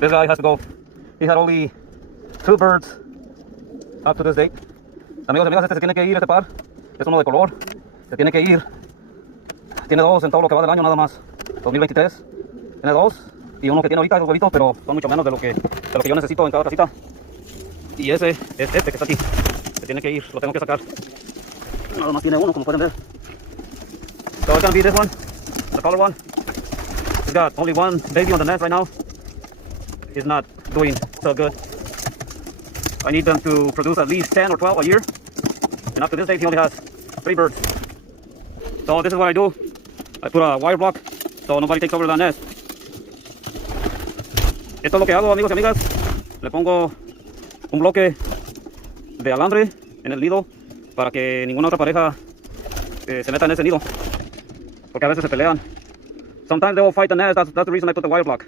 This guy has to go. He had only 2 birds up to this date. Amigos y amigas, este se tiene que ir, este par. Es uno de color. Se tiene que ir. Tiene 2 en todo lo que va del año nada más. 2023. Tiene 2. Y uno que tiene ahorita es un huevito, pero son mucho menos de lo que yo necesito en cada casita. Y ese es este que está aquí. Se tiene que ir, lo tengo que sacar. Nada más tiene uno, como pueden ver. So it's gonna be this one, the color one. He's got only 1 baby on the nest right now. He's not doing so good. I need them to produce at least 10 or 12 a year. And up to this date, he only has 3 birds. So this is what I do. I put a wire block so nobody takes over the nest. Esto es lo que hago, amigos y amigas. Le pongo un bloque de alambre en el nido para que ninguna otra pareja se meta en ese nido, porque a veces se pelean. Sometimes they will fight the nest. That's the reason I put the wire block.